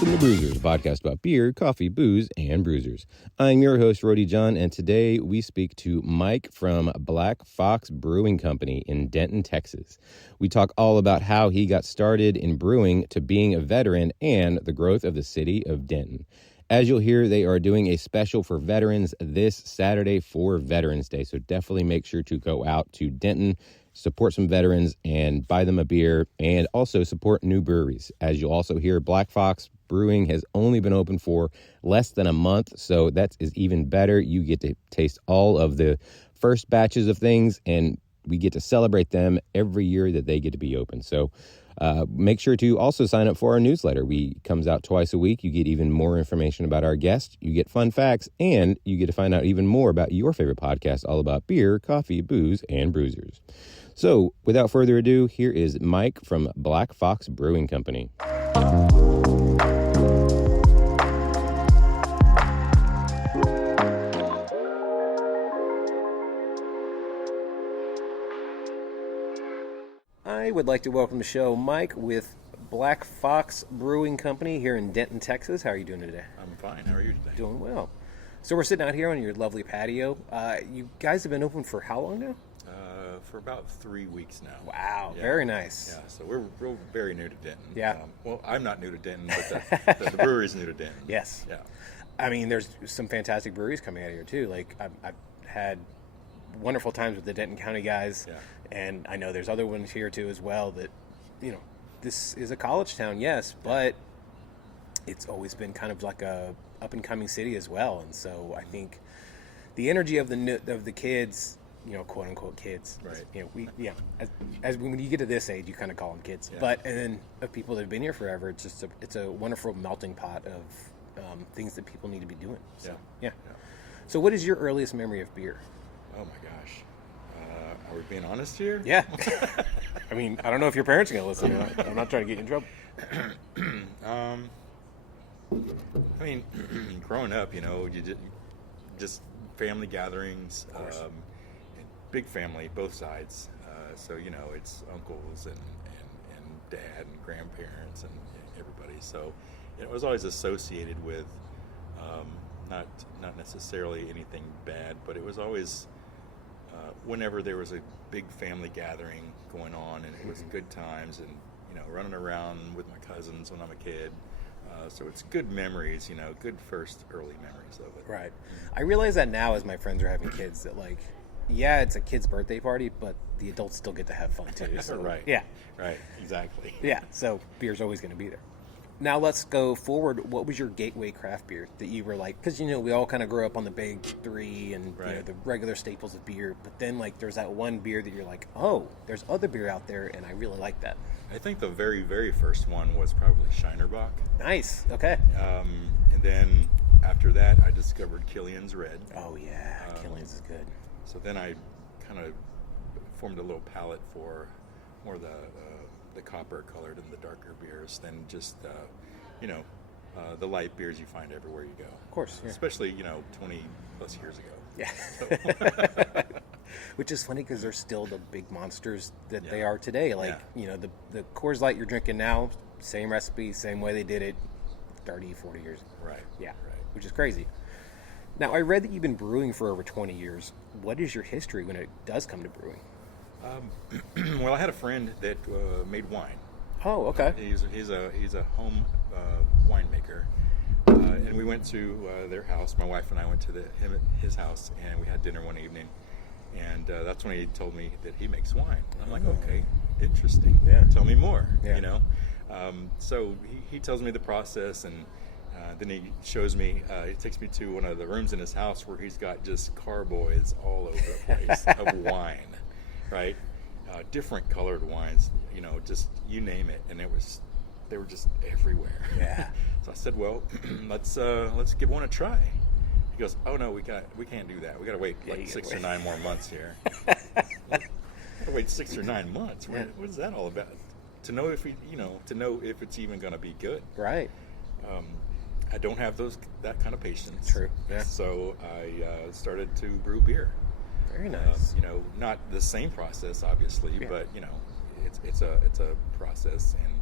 Welcome to Brewsers, a podcast about beer, coffee, booze, and bruisers. I'm your host, Rody John, and today we speak to Mike from Black Fox Brewing Company in Denton, Texas. We talk all about how he got started in brewing to being a veteran and the growth of the city of Denton. As you'll hear, they are doing a special for veterans this Saturday for Veterans Day, so definitely make sure to go out to Denton, support some veterans, and buy them a beer, and also support new breweries. As you'll also hear, Black Fox Brewing has only been open for less than a month, so that is even better. You get to taste all of the first batches of things, and we get to celebrate them every year that they get to be open. So make sure to also sign up for our newsletter. It comes out twice a week. You get even more information about our guests. You get fun facts, and you get to find out even more about your favorite podcast, all about beer, coffee, booze, and bruisers. So, without further ado, here is Mike from Black Fox Brewing Company. I would like to welcome to the show Mike with Black Fox Brewing Company here in Denton, Texas. How are you doing today? I'm fine. How are you today? Doing well. So we're sitting out here on your lovely patio. You guys have been open for how long now? For about 3 weeks now. Wow, yeah. Very nice. Yeah, so we're very new to Denton. Yeah. Well, I'm not new to Denton, but the brewery is new to Denton. Yes. Yeah. I mean, there's some fantastic breweries coming out of here, too. Like, I've had wonderful times with the Denton County guys, and I know there's other ones here, too, as well, that, you know, this is a college town, yes, but it's always been kind of like a up-and-coming city as well, and so I think the energy of the kids, you know, quote unquote kids. Right. You know, as when you get to this age, you kind of call them kids. Yeah. But and then of people that have been here forever, it's a wonderful melting pot of things that people need to be doing. So, yeah. So, what is your earliest memory of beer? Oh my gosh. Are we being honest here? Yeah. I mean, I don't know if your parents are gonna listen. I'm not trying to get you in trouble. I mean, growing up, you know, you just family gatherings. Big family, both sides. So, you know, it's uncles and dad and grandparents and everybody. So it was always associated with not necessarily anything bad, but it was always whenever there was a big family gathering going on, and it was good times, and, you know, running around with my cousins when I'm a kid. So it's good memories, you know, good first early memories of it. Right. I realize that now as my friends are having kids that, like, yeah, it's a kid's birthday party, but the adults still get to have fun too. So, right. Yeah. Right. Exactly. Yeah. So beer's always going to be there. Now let's go forward. What was your gateway craft beer that you were like? Because, you know, we all kind of grew up on the big three and you know, the regular staples of beer. But then, like, there's that one beer that you're like, oh, there's other beer out there, and I really like that. I think the very, very first one was probably Shinerbach. Nice. Okay. And then after that, I discovered Killian's Red. Oh yeah, Killian's is good. So then I kind of formed a little palate for more the copper colored and the darker beers than just you know, the light beers you find everywhere you go. Of course, yeah. Especially, you know, 20 plus years ago. Yeah. So. Which is funny because they're still the big monsters that they are today. Like, you know, the Coors Light you're drinking now, same recipe, same way they did it 30, 40 years ago. Right. Yeah. Right. Which is crazy. Now, I read that you've been brewing for over 20 years. What is your history when it does come to brewing? Well, I had a friend that made wine. Oh, okay. He's a home winemaker, and we went to their house. My wife and I went to his house, and we had dinner one evening. And that's when he told me that he makes wine. I'm like, okay, interesting. Yeah. Tell me more. Yeah. You know. So he tells me the process, and then he shows me. He takes me to one of the rooms in his house where he's got just carboys all over the place of wine, right? Different colored wines, you know, just you name it, and they were just everywhere. Yeah. So I said, well, let's give one a try. He goes, oh no, we can't do that. We got to wait like 6 or 9 more months here. Gotta wait 6 or 9 months. What is that all about? To know if it's even going to be good. Right. I don't have that kind of patience. True. Yeah. So I started to brew beer. Very nice. Not the same process, obviously, but it's a process, and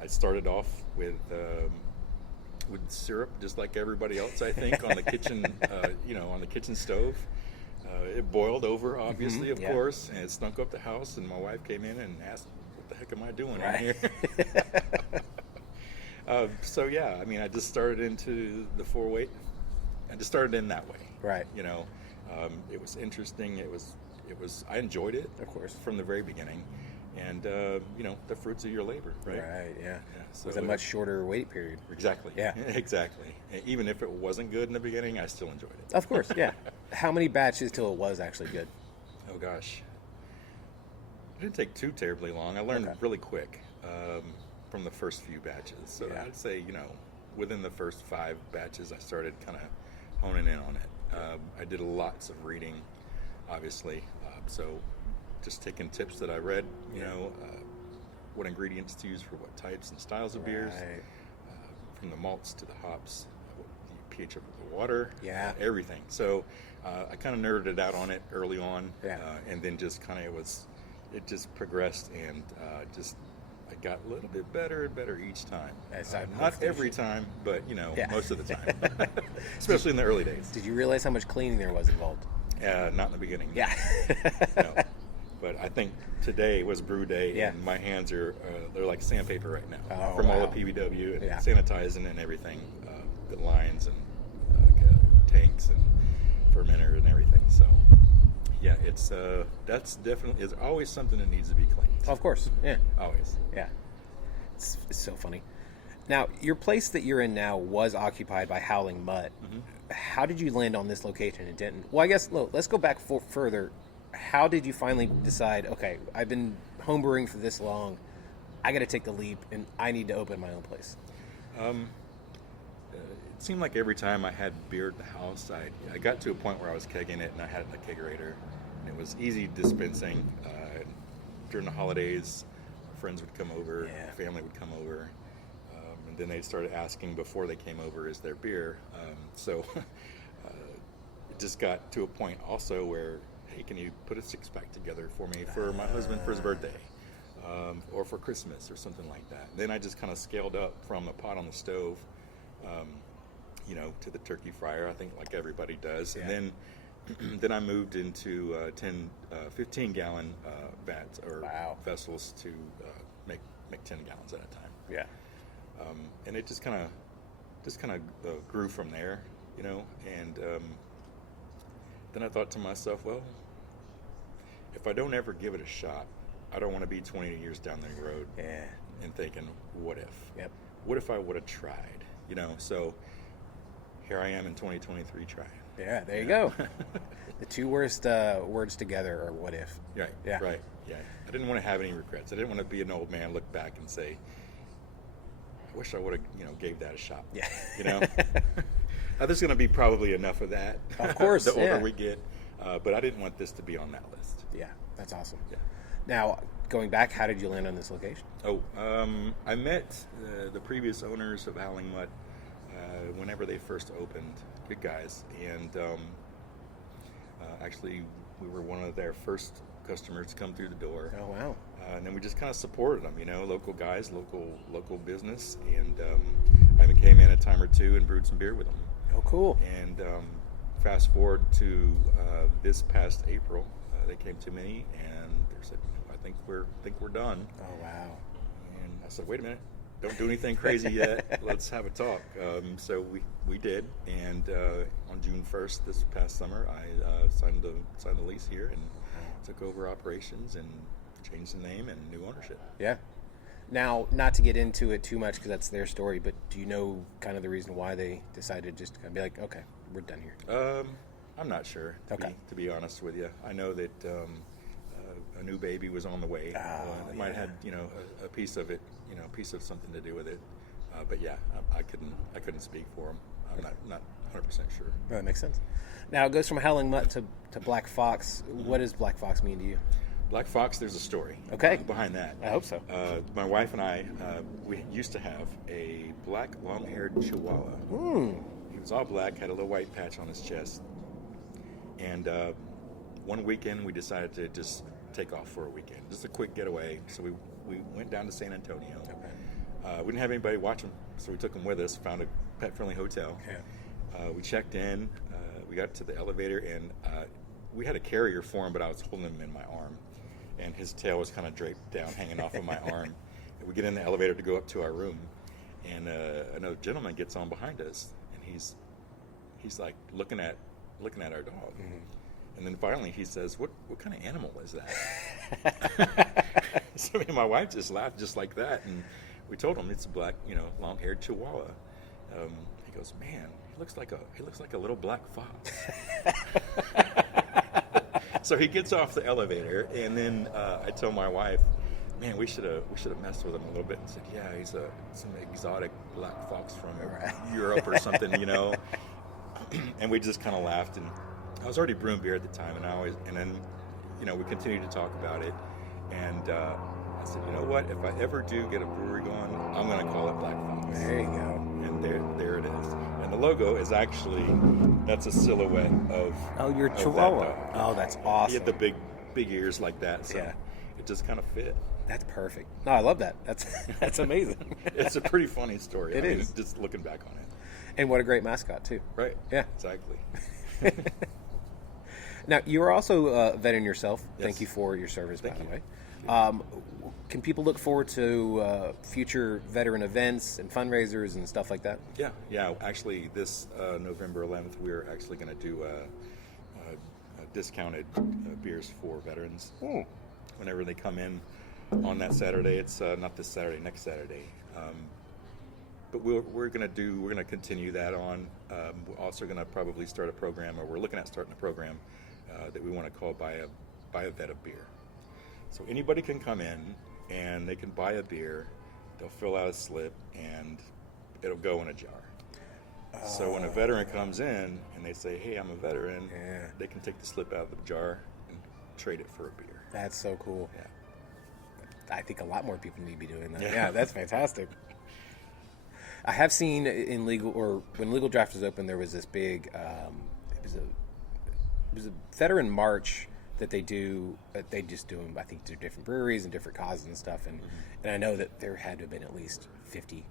I started off with syrup, just like everybody else, I think, on the kitchen, on the kitchen stove. It boiled over, obviously, of course, and it stunk up the house. And my wife came in and asked, "What the heck am I doing in here?" So yeah, I mean, I just started into the four-way. I just started in that way. Right. It was interesting. It was. I enjoyed it, Of course. from the very beginning, and the fruits of your labor, right? Right. Yeah. So With a much shorter wait period. Exactly. Yeah. Exactly. Even if it wasn't good in the beginning, I still enjoyed it. Of course. Yeah. How many batches till it was actually good? Oh gosh, it didn't take too terribly long. I learned really quick from the first few batches. So Yeah. I'd say within the first 5 batches, I started kind of honing in on it. I did lots of reading, obviously. So just taking tips that I read, what ingredients to use for what types and styles of beers, Right. from the malts to the hops, the pH of the water, Yeah. everything. So I kind of nerded it out on it early on, Yeah. and then just kind of it just progressed, and I got a little bit better and better each time. As I'm Not hoping. every time, but Yeah. most of the time, especially in the early days. Did you realize how much cleaning there was involved? Not in the beginning. Yeah. No. But I think today was brew day, Yeah. and my hands are they're like sandpaper right now Oh, from all wow. the PBW and Yeah. sanitizing and everything, the lines and tanks and fermenter and everything. So yeah, it's that's definitely is always something that needs to be cleaned. Of course. Yeah. Always. Yeah. It's so funny. Now, your place that you're in now was occupied by Howling Mutt. Mm-hmm. How did you land on this location in Denton? Well, I guess let's go back further. How did you finally decide, okay, I've been homebrewing for this long, I got to take the leap and I need to open my own place? It seemed like every time I had beer at the house, I got to a point where I was kegging it, and I had it in a kegerator. And it was easy dispensing. During the holidays, friends would come over, Yeah. family would come over, and then they started asking before they came over, is there beer? So it just got to a point also where, hey, can you put a 6-pack together for me for my husband for his birthday? Or for Christmas or something like that. And then I just kind of scaled up from a pot on the stove, to the turkey fryer, I think like everybody does. Yeah. And then then I moved into 15-gallon vats or Wow. vessels to make 10 gallons at a time. Yeah. And it just kind of grew from there, and then I thought to myself, well, if I don't ever give it a shot, I don't want to be 20 years down the road Yeah. and thinking, what if? Yep. What if I would have tried? So here I am in 2023 trying. Yeah, there you go. The two worst words together are what if. Right, Yeah. right, yeah. I didn't want to have any regrets. I didn't want to be an old man, look back and say, I wish I would have, gave that a shot. Yeah. Now, there's going to be probably enough of that. Of course, the older yeah. we get. But I didn't want this to be on that list. Yeah, that's awesome. Yeah. Now, going back, how did you land on this location? Oh, I met the previous owners of Howling Mutt whenever they first opened. Good guys. And actually, we were one of their first customers to come through the door. Oh, wow. And then we just kind of supported them, local guys, local business. And I even came in a time or two and brewed some beer with them. Oh, cool. And fast forward to this past April, they came to me and they said, I think we're done. Oh, wow. And I said, wait a minute, don't do anything crazy yet. Let's have a talk. So we did, and on June 1st this past summer, I signed the lease here and took over operations and changed the name and new ownership. Yeah. Now, not to get into it too much because that's their story, but do you know kind of the reason why they decided just to kind of be like, okay, we're done here? I'm not sure, Okay. to be honest with you. I know that a new baby was on the way. Oh, It might have yeah. had, a piece of it, a piece of something to do with it. But yeah, I couldn't speak for them. I'm not 100% sure. Oh, that makes sense. Now, it goes from Howling Mutt to Black Fox. What does Black Fox mean to you? Black Fox, there's a story behind that. I hope so. My wife and I, we used to have a black long-haired Chihuahua. He was all black, had a little white patch on his chest. And one weekend, we decided to just take off for a weekend, just a quick getaway. So we went down to San Antonio. Okay. We didn't have anybody watch them, so we took them with us. Found a pet-friendly hotel. Yeah. We checked in. We got to the elevator, and we had a carrier for him, but I was holding him in my arm, and his tail was kind of draped down, hanging off of my arm. And we get in the elevator to go up to our room, and another gentleman gets on behind us, and he's like looking at our dog. And then finally he says, what kind of animal is that? So me and my wife just laughed just like that, and we told him it's a black, long-haired Chihuahua. He goes, man, he looks like a little black fox. So he gets off the elevator, and then I tell my wife, man, we should have messed with him a little bit and said, yeah, he's some exotic black fox from Europe or something, And we just kind of laughed, and I was already brewing beer at the time, and then we continued to talk about it, and I said, you know what? If I ever do get a brewery going, I'm going to call it Black Fox. There you go. And there it is. And the logo is actually, that's a silhouette of your Chihuahua. Oh, that's awesome. He had the big ears like that, so it just kind of fit. That's perfect. No, I love that. That's amazing. It's a pretty funny story. It is. Just looking back on it. And what a great mascot, too. Right. Yeah. Exactly. Now, you're also a veteran yourself. Yes. Thank you for your service, by Thank the you. way. Can people look forward to future veteran events and fundraisers and stuff like that? Yeah. Actually, this November 11th, we're actually going to do discounted beers for veterans. Whenever they come in on that Saturday. It's not this Saturday, next Saturday. But we're going to continue that on. We're also going to probably start a program, or we're looking at starting a program that we want to call buy a vet of beer. So anybody can come in and they can buy a beer. They'll fill out a slip and it'll go in a jar. So when a veteran comes in and they say, "Hey, I'm a veteran," they can take the slip out of the jar and trade it for a beer. That's so cool. Yeah. I think a lot more people need to be doing that. Yeah, that's fantastic. I have seen in when Legal Draft was open, there was this big, it was a veteran march that they do. They just do them, I think, to different breweries and different causes and stuff. And I know that there had to have been at least 50.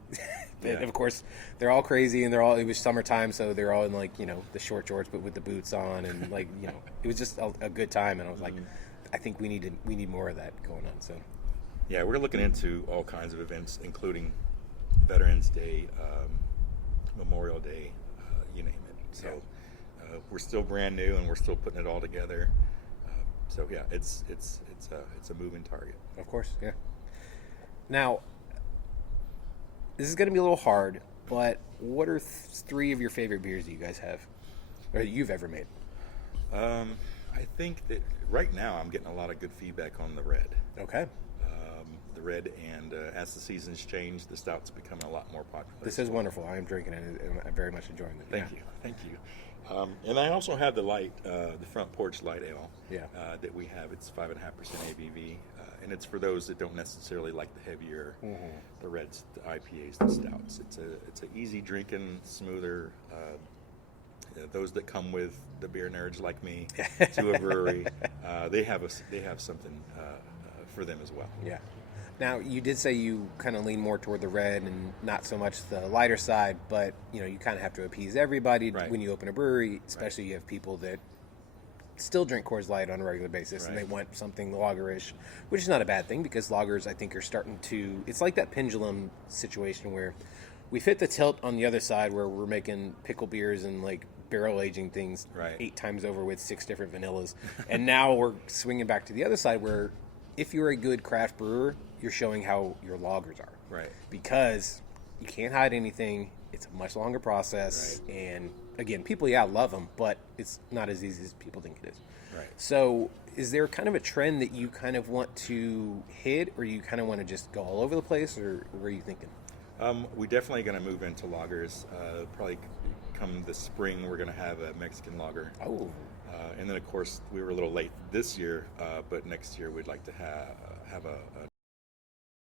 And of course, they're all crazy, and it was summertime, so they're all in the short shorts, but with the boots on, and it was just a good time. And I was like, I think we need more of that going on. So. Yeah, we're looking into all kinds of events, including Veterans Day, Memorial Day, you name it. So we're still brand new, and we're still putting it all together. So yeah, it's a moving target. Of course, yeah. Now, this is going to be a little hard, but what are 3 of your favorite beers that you guys have, or that you've ever made? I think that right now I'm getting a lot of good feedback on the red. Okay. The red, and as the seasons change, the stout's becoming a lot more popular. This is wonderful. I am drinking it, and I'm very much enjoying it. Thank you. And I also have the light, the Front Porch Light Ale. That we have. It's 5.5% ABV, and it's for those that don't necessarily like the heavier, the reds, the IPAs, the stouts. It's a easy drinking, smoother. Those that come with the beer nerds like me to a brewery, they have something for them as well. Yeah. Now, you did say you kind of lean more toward the red and not so much the lighter side, but you kind of have to appease everybody when you open a brewery, especially you have people that still drink Coors Light on a regular basis, and they want something lagerish, which is not a bad thing, because lagers, I think, are starting to, it's like that pendulum situation where we've hit the tilt on the other side where we're making pickle beers and barrel aging things 8 times over with 6 different vanillas, and now we're swinging back to the other side where if you're a good craft brewer, you're showing how your lagers are. Right. Because you can't hide anything. It's a much longer process. Right. And, again, people, love them, but it's not as easy as people think it is. Right. So is there kind of a trend that you kind of want to hit, or you kind of want to just go all over the place, or what are you thinking? We're definitely going to move into lagers. Probably come this spring, we're going to have a Mexican lager. Oh. And then, of course, we were a little late this year, but next year we'd like to have a